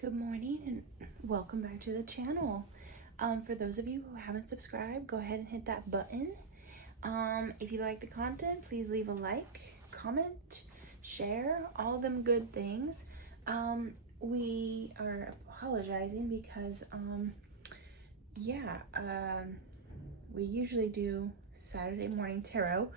Good morning and welcome back to the channel. For those of you who haven't subscribed, go ahead and hit that button. If you like the content, please leave a like, comment, share, all them good things. We are apologizing because, we usually do Saturday morning tarot.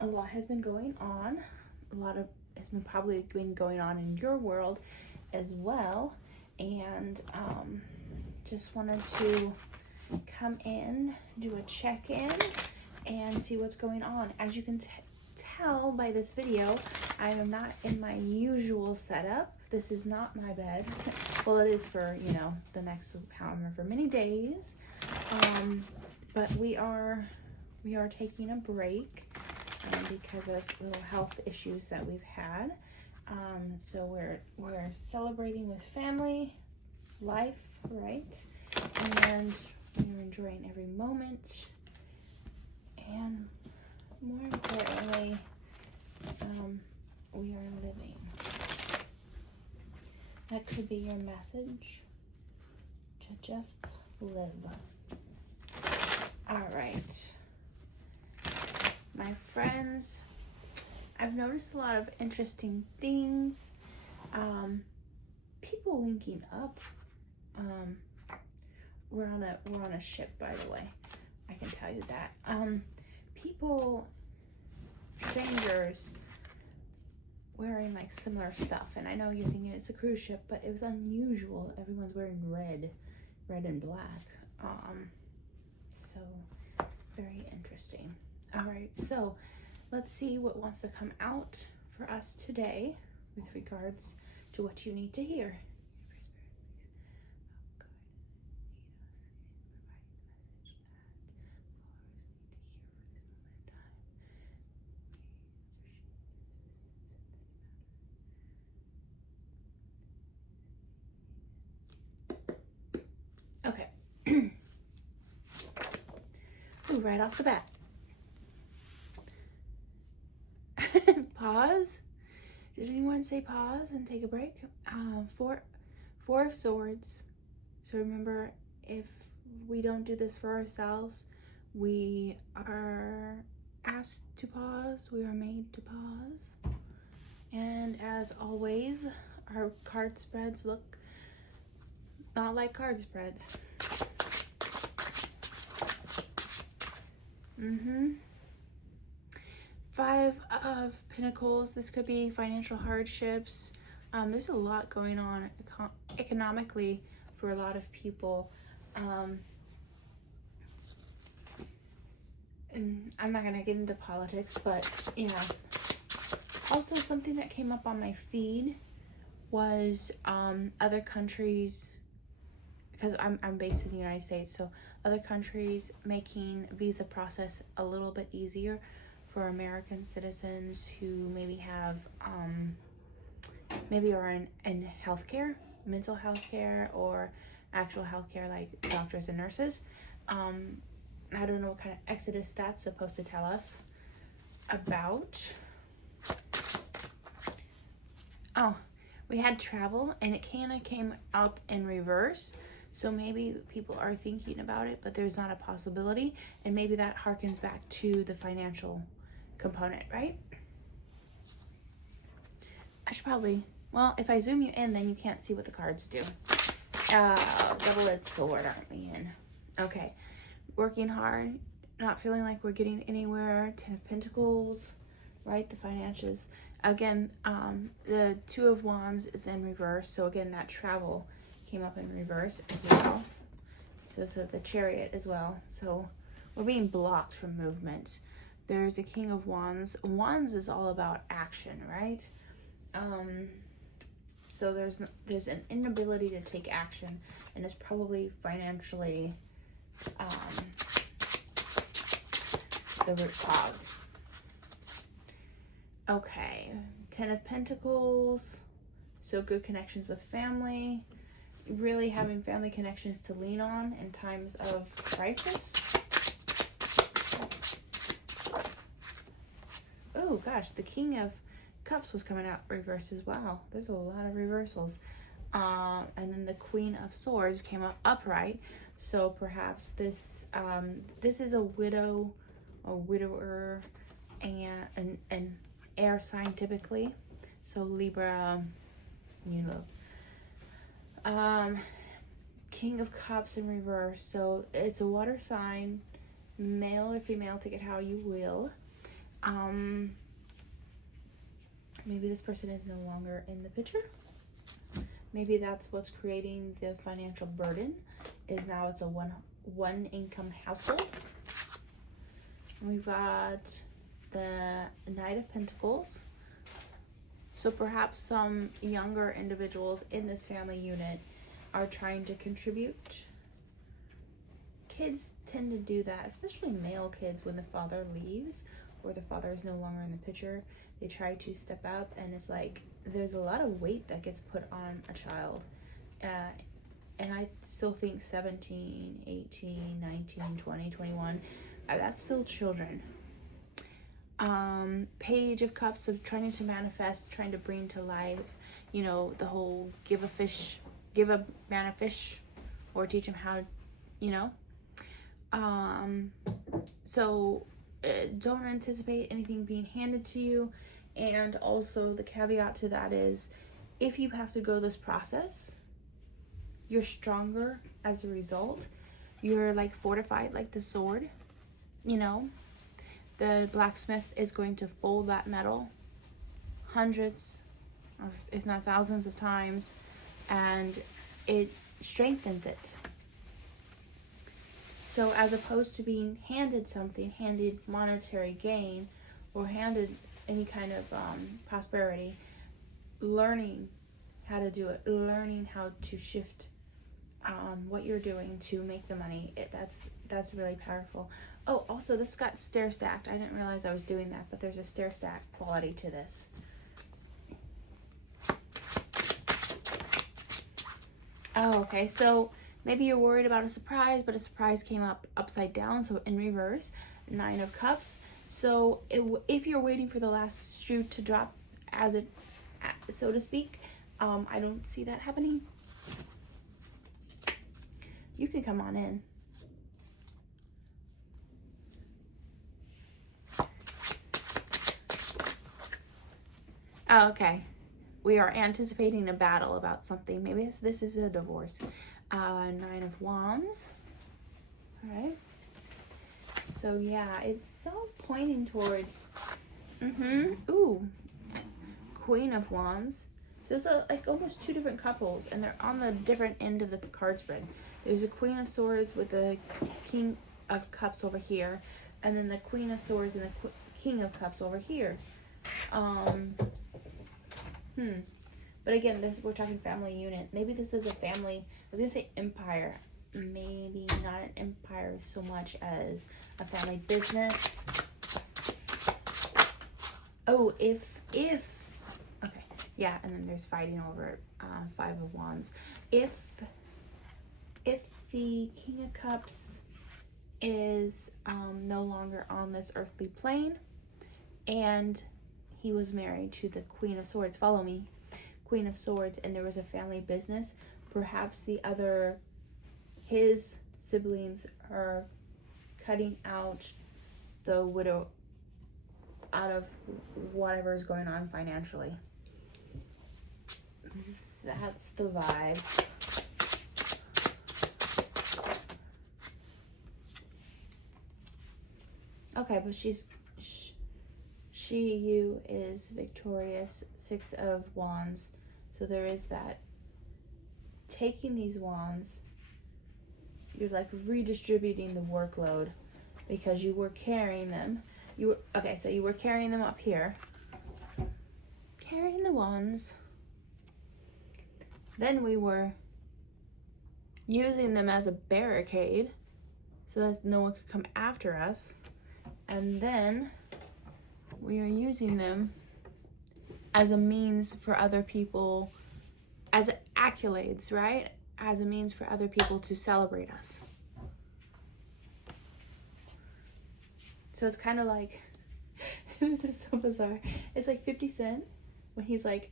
A lot has been going on. Has probably been going on in your world as well. And just wanted to come in, do a check-in, and see what's going on. As you can tell by this video, I am not in my usual setup. This is not my bed. Well, it is for, the next however many days. But we are taking a break because of little health issues that we've had. So we're celebrating with family, life, right? And we're enjoying every moment. And more importantly, we are living. That could be your message, to just live. All right. My friends, I've noticed a lot of interesting things. People linking up. We're on a ship, by the way. I can tell you that. Strangers wearing like similar stuff, and I know you're thinking it's a cruise ship, but it was unusual. Everyone's wearing red and black. So very interesting. All right, so let's see what wants to come out for us today with regards to what you need to hear. Okay. Ooh, right off the bat. Pause. Did anyone say pause and take a break? Four of Swords. So remember, if we don't do this for ourselves, we are asked to pause. We are made to pause. And as always, our card spreads look not like card spreads. Five of Pentacles. This could be financial hardships. There's a lot going on economically for a lot of people. And I'm not gonna get into politics, but yeah. Also, something that came up on my feed was other countries, because I'm based in the United States, so other countries making visa process a little bit easier for American citizens who maybe have maybe are in healthcare, mental health care, or actual healthcare like doctors and nurses. I don't know what kind of exodus that's supposed to tell us about. Oh, we had travel, and it kind of came up in reverse. So maybe people are thinking about it, but there's not a possibility. And maybe that harkens back to the financial component, right? I should probably, well, if I zoom you in, then you can't see what the cards do. Double-edged sword, aren't we in? Okay. Working hard, not feeling like we're getting anywhere. Ten of Pentacles, right? The finances. Again, the Two of Wands is in reverse. So again, that travel came up in reverse as well. So the Chariot as well. So we're being blocked from movement. There's a King of Wands. Wands is all about action, right? So there's an inability to take action, and it's probably financially the root cause. Okay, Ten of Pentacles. So good connections with family. Really having family connections to lean on in times of crisis. Oh gosh, the King of Cups was coming out reverse as well. There's a lot of reversals. And then the Queen of Swords came up upright. So perhaps this is a widow or widower and an air sign typically. So Libra, you know. King of Cups in reverse. So it's a water sign, male or female, take it how you will. Maybe this person is no longer in the picture. Maybe that's what's creating the financial burden, is now it's a one income household. And we've got the Knight of Pentacles. So perhaps some younger individuals in this family unit are trying to contribute. Kids tend to do that, especially male kids, when the father leaves or the father is no longer in the picture. They try to step up, and it's like there's a lot of weight that gets put on a child. And I still think 17, 18, 19, 20, 21, that's still children. Page of Cups, of trying to manifest, trying to bring to life, you know, the whole give a man a fish or teach him how, you know. So don't anticipate anything being handed to you. And also the caveat to that is, if you have to go this process, you're stronger as a result. You're like fortified like the sword, you know. The blacksmith is going to fold that metal hundreds, or if not thousands of times, and it strengthens it. So as opposed to being handed something, handed monetary gain, or handed any kind of prosperity, learning how to do it, learning how to shift what you're doing to make the money, that's really powerful. Oh, also this got stair stacked. I didn't realize I was doing that, but there's a stair stack quality to this. Oh, okay, so maybe you're worried about a surprise, but a surprise came up upside down, so in reverse. Nine of Cups. So if you're waiting for the last shoe to drop, so to speak, I don't see that happening. You can come on in. Oh, okay. We are anticipating a battle about something. Maybe this is a divorce. Nine of Wands. All right. So yeah, it's all pointing towards, ooh, Queen of Wands. So it's like almost two different couples, and they're on the different end of the card spread. There's a Queen of Swords with the King of Cups over here, and then the Queen of Swords and the King of Cups over here. But again, we're talking family unit. Maybe this is a family, I was gonna say empire. Maybe not an empire so much as a family business. Oh, if okay, yeah, and then there's fighting over Five of Wands. If the King of Cups is no longer on this earthly plane, and he was married to the Queen of Swords, follow me, Queen of Swords, and there was a family business, perhaps his siblings are cutting out the widow out of whatever is going on financially. That's the vibe. Okay, but you is victorious. Six of Wands. So there is that. Taking these wands, you're like redistributing the workload because you were carrying them. So you were carrying them up here. Carrying the wands. Then we were using them as a barricade so that no one could come after us. And then we are using them as a means for other people, as accolades, right? As a means for other people to celebrate us. So it's kind of like, this is so bizarre. It's like 50 Cent when he's like,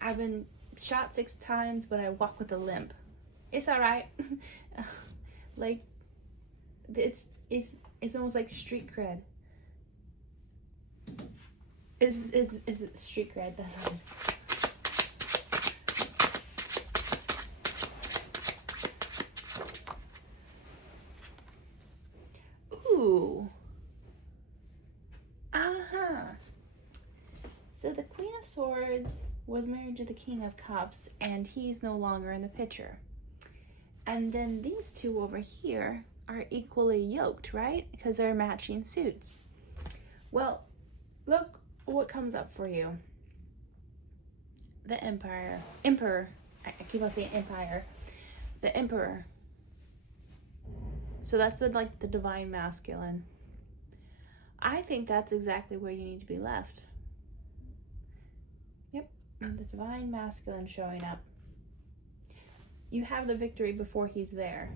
I've been shot 6 times, but I walk with a limp. It's all right. Like, it's almost like street cred. It's street cred. That's all. Ooh. So the Queen of Swords was married to the King of Cups, and he's no longer in the picture. And then these two over here are equally yoked, right? Because they're matching suits. Well, look what comes up for you. The Emperor. I keep on saying Empire. The Emperor. So that's the divine masculine. I think that's exactly where you need to be left. Yep, and the divine masculine showing up. You have the victory before he's there.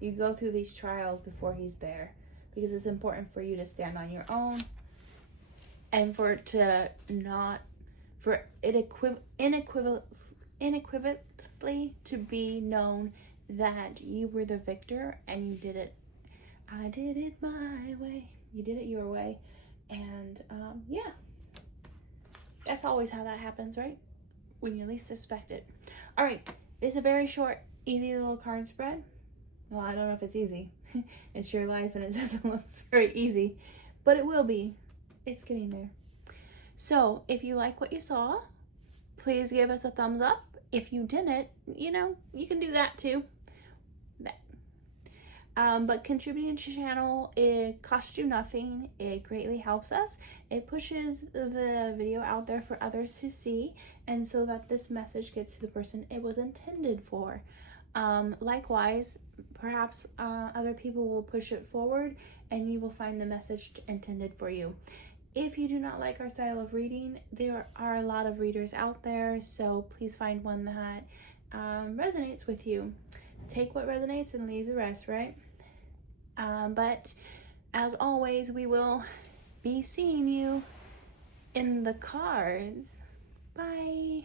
You go through these trials before he's there, because it's important for you to stand on your own, and for it to not, for it unequivocally to be known that you were the victor and you did it. I did it my way. You did it your way. And yeah, that's always how that happens, right? When you least suspect it. All right, it's a very short, easy little card spread. Well, I don't know if it's easy. It's your life and it doesn't look very easy, but it will be. It's getting there. So if you like what you saw, please give us a thumbs up. If you didn't, you can do that too. But contributing to the channel, it costs you nothing. It greatly helps us. It pushes the video out there for others to see, and so that this message gets to the person it was intended for. Likewise, perhaps other people will push it forward and you will find the message intended for you. If you do not like our style of reading, there are a lot of readers out there, so please find one that resonates with you. Take what resonates and leave the rest, right? But as always, we will be seeing you in the cards. Bye.